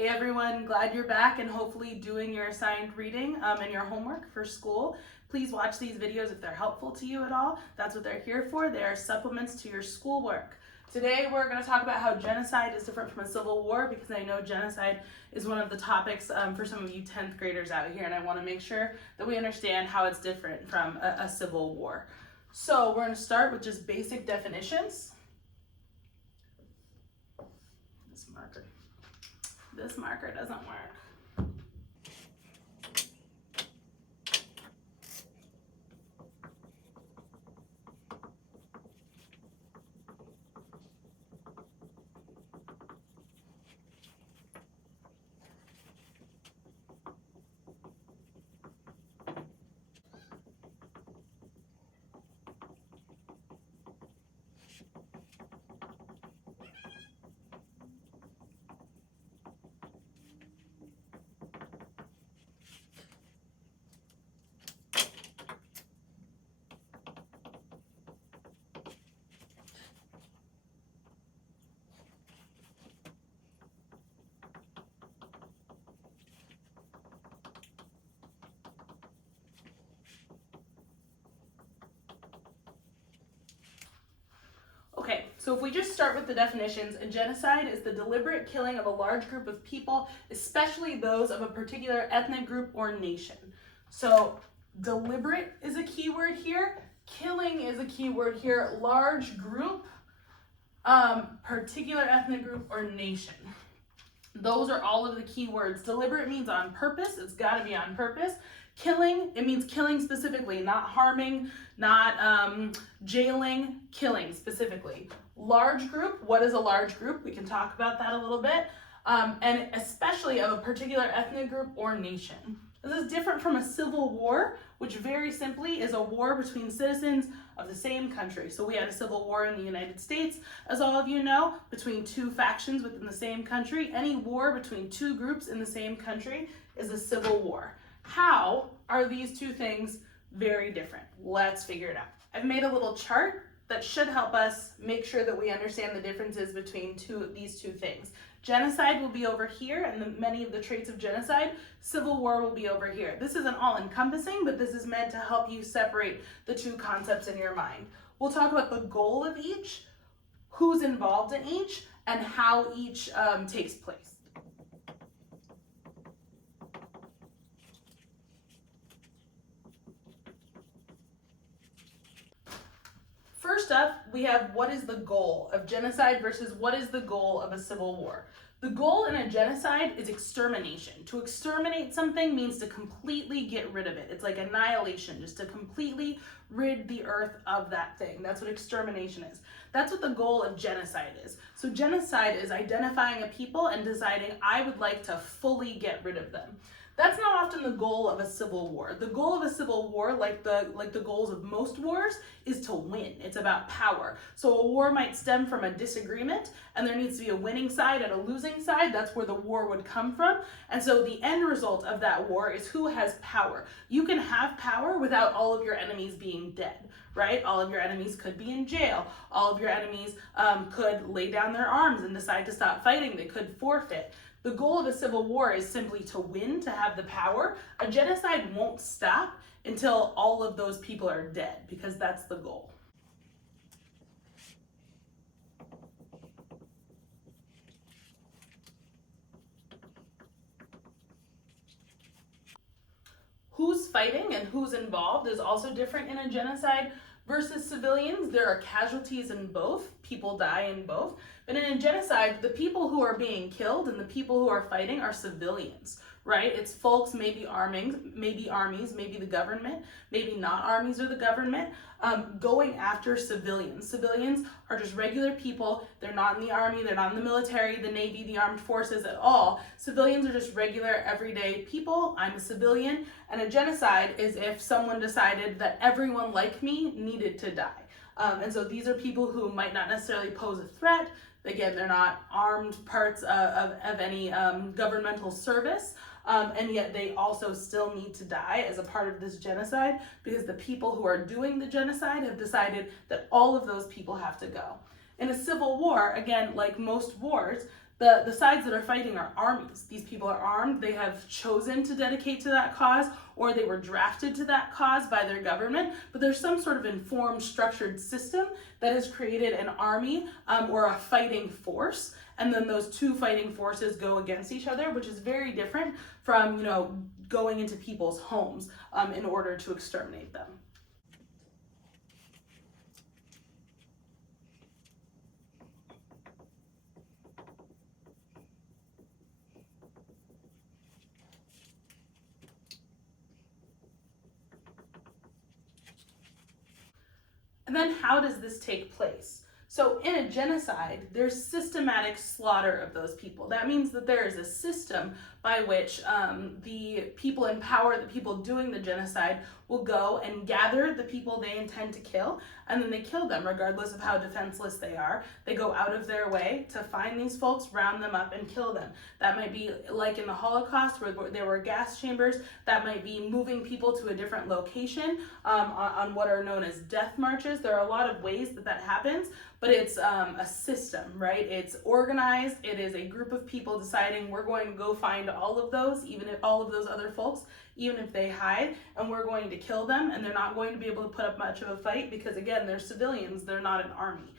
Hey everyone, glad you're back and hopefully doing your assigned reading and your homework for school. Please watch these videos if they're helpful to you at all. That's what they're here for. They are supplements to your schoolwork. Today we're going to talk about how genocide is different from a civil war, because I know genocide is one of the topics for some of you 10th graders out here, and I want to make sure that we understand how it's different from a civil war. So we're going to start with just basic definitions. This marker doesn't work. Okay, so if we just start with the definitions, a genocide is the deliberate killing of a large group of people, especially those of a particular ethnic group or nation. So deliberate is a key word here, killing is a key word here, large group, particular ethnic group or nation. Those are all of the key words. Deliberate means on purpose, it's got to be on purpose. Killing, it means killing specifically, not harming, not jailing, killing specifically. Large group, what is a large group? We can talk about that a little bit. And especially of a particular ethnic group or nation. This is different from a civil war, which very simply is a war between citizens of the same country. So we had a civil war in the United States, as all of you know, between two factions within the same country. Any war between two groups in the same country is a civil war. How are these two things very different? Let's figure it out. I've made a little chart that should help us make sure that we understand the differences between these two things. Genocide will be over here, and many of the traits of genocide. Civil war will be over here. This isn't all-encompassing, but this is meant to help you separate the two concepts in your mind. We'll talk about the goal of each, who's involved in each, and how each takes place. First up, we have what is the goal of genocide versus what is the goal of a civil war. The goal in a genocide is extermination. To exterminate something means to completely get rid of it. It's like annihilation, just to completely rid the earth of that thing. That's what extermination is. That's what the goal of genocide is. So genocide is identifying a people and deciding, I would like to fully get rid of them. That's not often the goal of a civil war. The goal of a civil war, like the goals of most wars, is to win. It's about power. So a war might stem from a disagreement, and there needs to be a winning side and a losing side. That's where the war would come from. And so the end result of that war is who has power. You can have power without all of your enemies being dead, right? All of your enemies could be in jail. All of your enemies could lay down their arms and decide to stop fighting. They could forfeit. The goal of a civil war is simply to win, to have the power. A genocide won't stop until all of those people are dead, because that's the goal. Who's fighting and who's involved is also different in a genocide versus civilians. There are casualties in both. People die in both. But in a genocide, the people who are being killed and the people who are fighting are civilians, right? It's folks, maybe armies, maybe the government, maybe not armies or the government, going after civilians. Civilians are just regular people. They're not in the army, they're not in the military, the Navy, the armed forces at all. Civilians are just regular, everyday people. I'm a civilian. And a genocide is if someone decided that everyone like me needed to die. And so these are people who might not necessarily pose a threat. Again, they're not armed parts of any governmental service, and yet they also still need to die as a part of this genocide, because the people who are doing the genocide have decided that all of those people have to go. In a civil war, again, like most wars, The sides that are fighting are armies. These people are armed. They have chosen to dedicate to that cause, or they were drafted to that cause by their government. But there's some sort of informed, structured system that has created an army or a fighting force. And then those two fighting forces go against each other, which is very different from, you know, going into people's homes in order to exterminate them. And then how does this take place? So in a genocide, there's systematic slaughter of those people. That means that there is a system by which the people in power, the people doing the genocide, will go and gather the people they intend to kill, and then they kill them regardless of how defenseless they are. They go out of their way to find these folks, round them up, and kill them. That might be like in the Holocaust where there were gas chambers. That might be moving people to a different location on what are known as death marches. There are a lot of ways that that happens, but it's a system, right? It's organized. It is a group of people deciding we're going to go find all of those, even if all of those other folks, even if they hide, and we're going to kill them, and they're not going to be able to put up much of a fight because, again, they're civilians, they're not an army.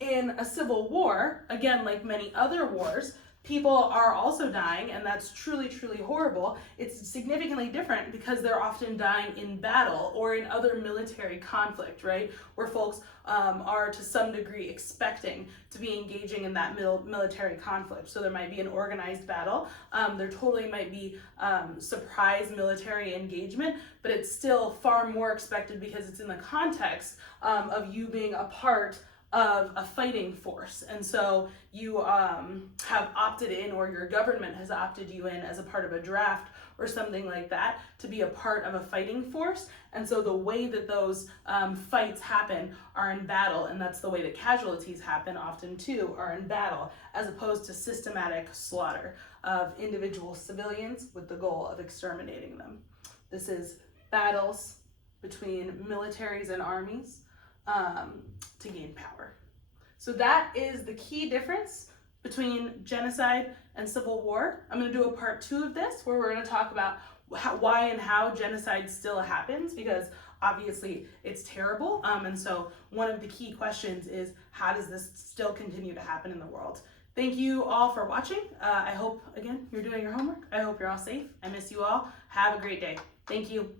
In a civil war, again, like many other wars, people are also dying, and that's truly, truly horrible. It's significantly different because they're often dying in battle or in other military conflict, right? Where folks are to some degree expecting to be engaging in that military conflict. So there might be an organized battle. There totally might be surprise military engagement, but it's still far more expected because it's in the context of you being a part of a fighting force. And so you have opted in, or your government has opted you in as a part of a draft or something like that to be a part of a fighting force. And so the way that those fights happen are in battle, and that's the way that casualties happen often too, are in battle, as opposed to systematic slaughter of individual civilians with the goal of exterminating them. This is battles between militaries and armies to gain power. So that is the key difference between genocide and civil war. I'm going to do a part 2 of this where we're going to talk about why and how genocide still happens, because obviously it's terrible. And so one of the key questions is, how does this still continue to happen in the world? Thank you all for watching. I hope, again, you're doing your homework. I hope you're all safe. I miss you all. Have a great day. Thank you.